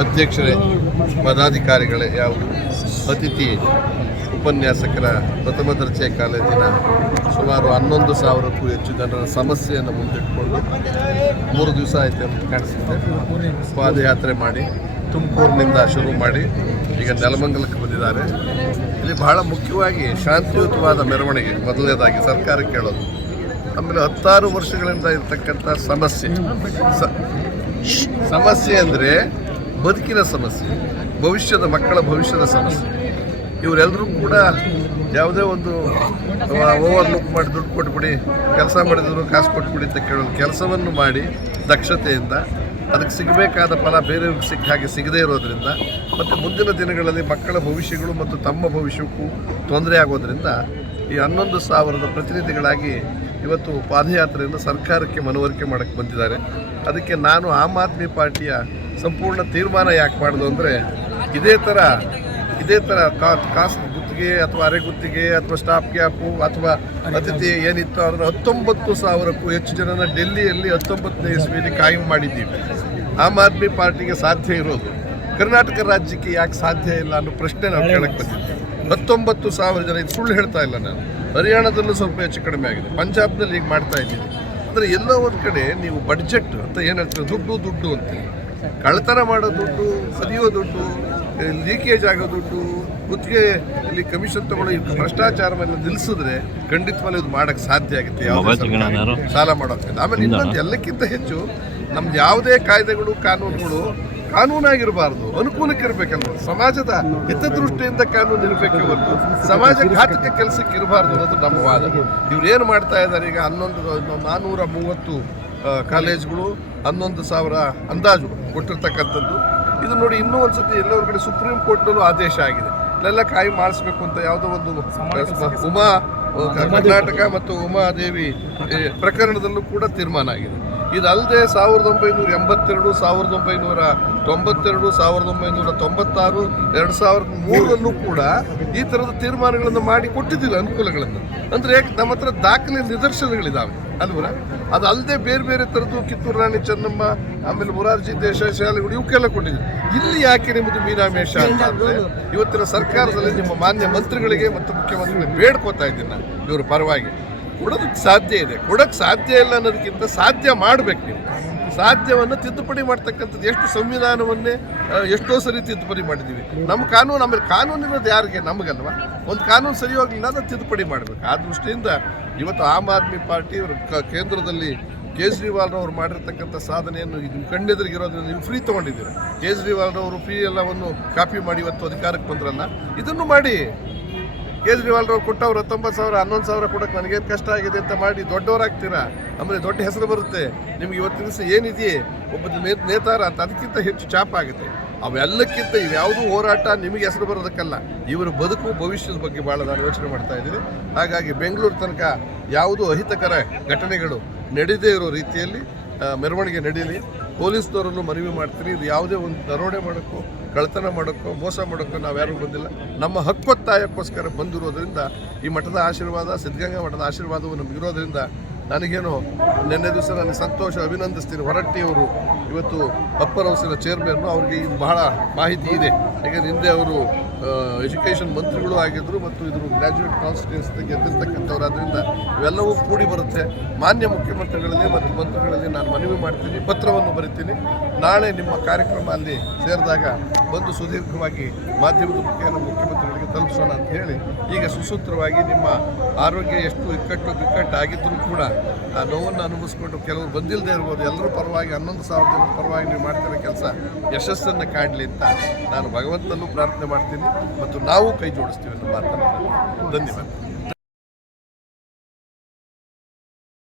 ಅಧ್ಯಕ್ಷರೇ, ಪದಾಧಿಕಾರಿಗಳೇ, ಯಾವುದು? ಅತಿಥಿ ಉಪನ್ಯಾಸಕರ ಪ್ರಥಮ ದರ್ಜೆ ಕಾಲೇಜಿನ ಸುಮಾರು ಹನ್ನೊಂದು ಸಾವಿರಕ್ಕೂ ಹೆಚ್ಚು ಜನರ ಸಮಸ್ಯೆಯನ್ನು ಮುಂದಿಟ್ಕೊಂಡು ಮೂರು ದಿವಸ ಆಯ್ತು ಅಂತ ಕಾಣಿಸುತ್ತೆ. ಪಾದಯಾತ್ರೆ ಮಾಡಿ, ತುಮಕೂರಿನಿಂದ ಶುರು ಮಾಡಿ ಈಗ ನೆಲಮಂಗಲಕ್ಕೆ ಬಂದಿದ್ದಾರೆ. ಇಲ್ಲಿ ಬಹಳ ಮುಖ್ಯವಾಗಿ ಶಾಂತಿಯುತವಾದ ಮೆರವಣಿಗೆ ಮೊದಲನೇದಾಗಿ ಸರ್ಕಾರ ಕೇಳೋದು. ಆಮೇಲೆ ಹತ್ತಾರು ವರ್ಷಗಳಿಂದ ಇರತಕ್ಕಂಥ ಸಮಸ್ಯೆ. ಸಮಸ್ಯೆ ಅಂದರೆ ಬದುಕಿನ ಸಮಸ್ಯೆ, ಭವಿಷ್ಯದ ಮಕ್ಕಳ ಭವಿಷ್ಯದ ಸಮಸ್ಯೆ. ಇವರೆಲ್ಲರೂ ಕೂಡ ಯಾವುದೇ ಒಂದು ಓವರ್ ಲುಕ್ ಮಾಡಿ ದುಡ್ಡು ಕೊಟ್ಬಿಡಿ, ಕೆಲಸ ಮಾಡಿದ್ರು ಕಾಸು ಕೊಟ್ಬಿಡಿ ಅಂತ ಕೇಳೋದು. ಕೆಲಸವನ್ನು ಮಾಡಿ ದಕ್ಷತೆಯಿಂದ ಅದಕ್ಕೆ ಸಿಗಬೇಕಾದ ಫಲ ಬೇರೆಯವ್ರಿಗೆ ಸಿಕ್ಕ ಹಾಗೆ ಸಿಗದೇ ಇರೋದ್ರಿಂದ, ಮತ್ತು ಮುಂದಿನ ದಿನಗಳಲ್ಲಿ ಮಕ್ಕಳ ಭವಿಷ್ಯಗಳು ಮತ್ತು ತಮ್ಮ ಭವಿಷ್ಯಕ್ಕೂ ತೊಂದರೆ ಆಗೋದ್ರಿಂದ ಈ ಹನ್ನೊಂದು ಸಾವಿರದ ಪ್ರತಿನಿಧಿಗಳಾಗಿ ಇವತ್ತು ಪಾದಯಾತ್ರೆಯನ್ನು ಸರ್ಕಾರಕ್ಕೆ ಮನವರಿಕೆ ಮಾಡೋಕ್ಕೆ ಬಂದಿದ್ದಾರೆ. ಅದಕ್ಕೆ ನಾನು ಆಮ್ ಆದ್ಮಿ ಪಾರ್ಟಿಯ ಸಂಪೂರ್ಣ ತೀರ್ಮಾನ ಯಾಕೆ ಮಾಡೋದು ಅಂದರೆ ಇದೇ ಥರ ಇದೇ ಥರ ಕಾಸು ಗುತ್ತಿಗೆ ಅಥವಾ ಅರೆ ಗುತ್ತಿಗೆ ಅಥವಾ ಸ್ಟಾಪ್ ಕ್ಯಾಪು ಅಥವಾ ಅತಿಥಿ ಏನಿತ್ತು ಅದನ್ನು ಹತ್ತೊಂಬತ್ತು ಸಾವಿರಕ್ಕೂ ಹೆಚ್ಚು ಜನನ ಡೆಲ್ಲಿಯಲ್ಲಿ ಹತ್ತೊಂಬತ್ತನೇ ಇಸ್ವಿಯಲ್ಲಿ ಕಾಯಂ ಮಾಡಿದ್ದೀವಿ. ಆಮ್ ಆದ್ಮಿ ಪಾರ್ಟಿಗೆ ಸಾಧ್ಯ ಇರೋದು. ಕರ್ನಾಟಕ ರಾಜ್ಯಕ್ಕೆ ಯಾಕೆ ಸಾಧ್ಯ ಇಲ್ಲ ಅನ್ನೋ ಪ್ರಶ್ನೆ ನಾವು ಕೇಳಕ್ಕೆ ಬಂದಿದ್ದೀವಿ. ಹತ್ತೊಂಬತ್ತು ಸಾವಿರ ಜನ ಇದು ಸುಳ್ಳು ಹೇಳ್ತಾ ಇಲ್ಲ ನಾನು. ಹರಿಯಾಣದಲ್ಲೂ ಸ್ವಲ್ಪ ಹೆಚ್ಚು ಕಡಿಮೆ ಆಗಿದೆ. ಪಂಜಾಬ್ನಲ್ಲಿ ಈಗ ಮಾಡ್ತಾ ಇದ್ದೀವಿ. ಅಂದರೆ ಎಲ್ಲೋ ಒಂದು ಕಡೆ ನೀವು ಬಡ್ಜೆಟ್ ಅಂತ ಏನು ಹೇಳ್ತೀವಿ ದುಡ್ಡು ದುಡ್ಡು ಅಂತೀವಿ ಕಳ್ಳತನ ಮಾಡೋ ದುಡ್ಡು ಸದಿಯೋ ದುಡ್ಡು ಲೀಕೇಜ್ ಆಗೋ ದುಡ್ಡು ಗುತ್ತಿಗೆ ಇಲ್ಲಿ ಕಮಿಷನ್ ತಗೊಳ್ಳೋ ಈ ಭ್ರಷ್ಟಾಚಾರವನ್ನು ನಿಲ್ಲಿಸಿದ್ರೆ ಖಂಡಿತವಾಗ್ಲೂ ಇದು ಮಾಡಕ್ಕೆ ಸಾಧ್ಯ ಆಗುತ್ತೆ. ಯಾವುದೇ ಸಾಲ ಮಾಡೋಕ್ಕೆ ಆಮೇಲೆ ಇನ್ನೊಂದು ಎಲ್ಲಕ್ಕಿಂತ ಹೆಚ್ಚು ನಮ್ದು ಯಾವುದೇ ಕಾಯ್ದೆಗಳು ಕಾನೂನುಗಳು ಕಾನೂನಾಗಿರಬಾರ್ದು ಅನುಕೂಲಕ್ಕೆ ಇರಬೇಕಲ್ಲ ಸಮಾಜದ ಹಿತದೃಷ್ಟಿಯಿಂದ ಕಾನೂನು ಇರಬೇಕು ಹೊರತು ಸಮಾಜ ಘಾತಕ ಕೆಲಸಕ್ಕೆ ಇರಬಾರ್ದು ಅನ್ನೋದು ನಮ್ಮ ವಾದ. ಇವ್ರು ಏನು ಮಾಡ್ತಾ ಇದ್ದಾರೆ ಈಗ ಹನ್ನೊಂದು ನಾನ್ನೂರ ಮೂವತ್ತು ಕಾಲೇಜ್ಗಳು ಹನ್ನೊಂದು ಸಾವಿರ ಅಂದಾಜು ಕೊಟ್ಟಿರ್ತಕ್ಕಂಥದ್ದು. ಇದು ನೋಡಿ ಇನ್ನೂ ಒಂದ್ಸತಿ ಸತಿ ಒಂದು ಕಡೆ ಸುಪ್ರೀಂ ಕೋರ್ಟ್ನಲ್ಲೂ ಆದೇಶ ಆಗಿದೆ. ಇಲ್ಲೆಲ್ಲ ಕಾಯಿ ಮಾಡಿಸ್ಬೇಕು ಅಂತ ಯಾವುದೋ ಒಂದು ಉಮಾ ಕರ್ನಾಟಕ ಮತ್ತು ಉಮಾದೇವಿ ಪ್ರಕರಣದಲ್ಲೂ ಕೂಡ ತೀರ್ಮಾನ ಆಗಿದೆ. ಇದಲ್ಲದೆ ಸಾವಿರದ ಒಂಬೈನೂರ ಎಂಬತ್ತೆರಡು, ಸಾವಿರದ ಒಂಬೈನೂರ ತೊಂಬತ್ತೆರಡು, ಸಾವಿರದ ಒಂಬೈನೂರ ತೊಂಬತ್ತಾರು, ಎರಡು ಸಾವಿರದ ಮೂರರಲ್ಲೂ ಕೂಡ ಈ ಥರದ ತೀರ್ಮಾನಗಳನ್ನು ಮಾಡಿ ಕೊಟ್ಟಿದ್ದಿಲ್ಲ ಅನುಕೂಲಗಳನ್ನು. ಅಂದರೆ ನಮ್ಮ ಹತ್ರ ದಾಖಲೆ ನಿದರ್ಶನಗಳಿದ್ದಾವೆ ಅಲ್ವರ ಅದು ಅಲ್ಲದೆ ಬೇರೆ ಬೇರೆ ಥರದ್ದು ಕಿತ್ತೂರು ರಾಣಿ ಚೆನ್ನಮ್ಮ, ಆಮೇಲೆ ಮುರಾರ್ಜಿ ದೇಶ ಶಾಲೆಗಳು ಇವಕ್ಕೆಲ್ಲ ಕೊಟ್ಟಿದ್ದೀವಿ ಇಲ್ಲಿ ಯಾಕೆ ನಿಮ್ಮದು ಮೀನಾಮೇಶ ಅಂತ ಇವತ್ತಿನ ಸರ್ಕಾರದಲ್ಲಿ ನಿಮ್ಮ ಮಾನ್ಯ ಮಂತ್ರಿಗಳಿಗೆ ಮತ್ತು ಮುಖ್ಯಮಂತ್ರಿಗಳಿಗೆ ಬೇಡ್ಕೋತಾ ಇದ್ದೀನಿ ನಾನು ಇವ್ರ ಪರವಾಗಿ. ಕೊಡೋದಕ್ಕೆ ಸಾಧ್ಯ ಇದೆ. ಕೊಡೋಕ್ಕೆ ಸಾಧ್ಯ ಇಲ್ಲ ಅನ್ನೋದಕ್ಕಿಂತ ಸಾಧ್ಯ ಮಾಡಬೇಕು ನೀವು. ಸಾಧ್ಯವನ್ನು ತಿದ್ದುಪಡಿ ಮಾಡ್ತಕ್ಕಂಥದ್ದು ಎಷ್ಟು ಸಂವಿಧಾನವನ್ನೇ ಎಷ್ಟೋ ಸರಿ ತಿದ್ದುಪಡಿ ಮಾಡಿದ್ದೀವಿ. ನಮ್ಮ ಕಾನೂನು, ಆಮೇಲೆ ಕಾನೂನು ಇರೋದು ಯಾರಿಗೆ? ನಮಗಲ್ವಾ? ಒಂದು ಕಾನೂನು ಸರಿ ಹೋಗಲಿಲ್ಲ ಅದನ್ನು ತಿದ್ದುಪಡಿ ಮಾಡಬೇಕು. ಆ ದೃಷ್ಟಿಯಿಂದ ಇವತ್ತು ಆಮ್ ಆದ್ಮಿ ಪಾರ್ಟಿ ಅವರು ಕೇಂದ್ರದಲ್ಲಿ ಕೇಜ್ರಿವಾಲ್ರವರು ಮಾಡಿರ್ತಕ್ಕಂಥ ಸಾಧನೆಯನ್ನು ಇದು ಕಣ್ಣೆದುರಿಗಿರೋದ್ರಿಂದ ನೀವು ಫ್ರೀ ತೊಗೊಂಡಿದ್ದೀರ? ಕೇಜ್ರಿವಾಲ್ರವರು ಫ್ರೀ ಎಲ್ಲವನ್ನು ಕಾಪಿ ಮಾಡಿ ಇವತ್ತು ಅಧಿಕಾರಕ್ಕೆ ಬಂದ್ರಲ್ಲ? ಇದನ್ನು ಮಾಡಿ. ಕೇಜ್ರಿವಾಲ್ರವ್ರು ಕೊಟ್ಟವ್ರು ಹತ್ತೊಂಬತ್ತು ಸಾವಿರ, ಹನ್ನೊಂದು ಸಾವಿರ ಕೊಡೋಕೆ ನನಗೇನು ಕಷ್ಟ ಆಗಿದೆ ಅಂತ ಮಾಡಿ ದೊಡ್ಡವರಾಗ್ತೀರಾ ಆಮೇಲೆ ದೊಡ್ಡ ಹೆಸರು ಬರುತ್ತೆ. ನಿಮ್ಗೆ ಇವತ್ತಿನ ದಿವಸ ಏನಿದೆಯೇ? ಒಬ್ಬ ನೇ ನೇತಾರ ಅಂತ ಅದಕ್ಕಿಂತ ಹೆಚ್ಚು ಚಾಪ ಆಗುತ್ತೆ. ಅವೆಲ್ಲಕ್ಕಿಂತ ಇವ್ಯಾವುದೂ ಹೋರಾಟ ನಿಮಗೆ ಹೆಸರು ಬರೋದಕ್ಕಲ್ಲ. ಇವರ ಬದುಕು ಭವಿಷ್ಯದ ಬಗ್ಗೆ ಭಾಳ ನಾನು ಯೋಚನೆ ಮಾಡ್ತಾ ಇದ್ದೀನಿ. ಹಾಗಾಗಿ ಬೆಂಗಳೂರು ತನಕ ಯಾವುದೂ ಅಹಿತಕರ ಘಟನೆಗಳು ನಡೆದೇ ಇರೋ ರೀತಿಯಲ್ಲಿ ಮೆರವಣಿಗೆ ನಡೀಲಿ. ಪೊಲೀಸ್ನವರನ್ನು ಮನವಿ ಮಾಡ್ತೀನಿ ಇದು ಯಾವುದೇ ಒಂದು ದರೋಡೆ ಮಾಡೋಕ್ಕೋ ಕಳ್ತನ ಮಾಡೋಕ್ಕೋ, ಮೋಸ ಮಾಡೋಕ್ಕೋ ನಾವು ಯಾರೂ ಬಂದಿಲ್ಲ. ನಮ್ಮ ಹಕ್ಕೊತ್ತಾಯಕ್ಕೋಸ್ಕರ ಬಂದಿರೋದ್ರಿಂದ ಈ ಮಠದ ಆಶೀರ್ವಾದ, ಸಿದ್ಧಗಂಗಾ ಮಠದ ಆಶೀರ್ವಾದವು ನಮಗಿರೋದ್ರಿಂದ ನನಗೇನು ನಿನ್ನೆ ದಿವಸ ನನಗೆ ಸಂತೋಷ ಅಭಿನಂದಿಸ್ತೀನಿ. ಹೊರಟ್ಟಿಯವರು ಇವತ್ತು ಅಪ್ಪರ್ ಹೌಸಿನ ಚೇರ್ಮನ್ನು ಅವ್ರಿಗೆ ಇದು ಬಹಳ ಮಾಹಿತಿ ಇದೆ. ಯಾಕೆಂದರೆ ಹಿಂದೆ ಅವರು ಎಜುಕೇಷನ್ ಮಂತ್ರಿಗಳು ಆಗಿದ್ದರು ಮತ್ತು ಇದ್ರ ಗ್ರ್ಯಾಜುಯೇಟ್ ಕಾನ್ಸ್ಟಿಟ್ಯೂನ್ಸಿ ಗೆದ್ದಿರ್ತಕ್ಕಂಥವ್ರು. ಆದ್ದರಿಂದ ಇವೆಲ್ಲವೂ ಕೂಡಿ ಬರುತ್ತೆ. ಮಾನ್ಯ ಮುಖ್ಯಮಂತ್ರಿಗಳಲ್ಲಿ ಮತ್ತು ಮಂತ್ರಿಗಳಲ್ಲಿ ನಾನು ಮನವಿ ಮಾಡ್ತೀನಿ, ಪತ್ರವನ್ನು ಬರಿತೀನಿ. ನಾಳೆ ನಿಮ್ಮ ಕಾರ್ಯಕ್ರಮ ಅಲ್ಲಿ ಸೇರಿದಾಗ ಬಂದು ಸುದೀರ್ಘವಾಗಿ ಮಾಧ್ಯಮದ ಮುಖ್ಯನ ಮುಖ್ಯಮಂತ್ರಿಗಳಿಗೆ ತಲುಪಿಸೋಣ ಅಂತ ಹೇಳಿ, ಈಗ ಸುಸೂತ್ರವಾಗಿ ನಿಮ್ಮ ಆರೋಗ್ಯ ಎಷ್ಟು ಇಕ್ಕಟ್ಟು ಬಿಕ್ಕಟ್ಟು ಆಗಿದ್ದರೂ ಕೂಡ ಆ ನೋವನ್ನು ಅನುಭವಿಸ್ಕೊಂಡು ಕೆಲವರು ಬಂದಿಲ್ಲದೆ ಇರ್ಬೋದು, ಎಲ್ಲರೂ ಪರವಾಗಿ ಹನ್ನೊಂದು ಸಾವಿರ ಜನ ಪರವಾಗಿ ನೀವು ಮಾಡ್ತಿರೋ ಕೆಲಸ ಯಶಸ್ಸನ್ನು ಕಾಣಲಿ ಅಂತ ನಾನು ಭಗವಂತನೂ ಪ್ರಾರ್ಥನೆ ಮಾಡ್ತೀನಿ ಮತ್ತು ನಾವು ಕೈ ಜೋಡಿಸ್ತೀವಿ ಅನ್ನೋ ಮಾತನ್ನು. ಧನ್ಯವಾದ.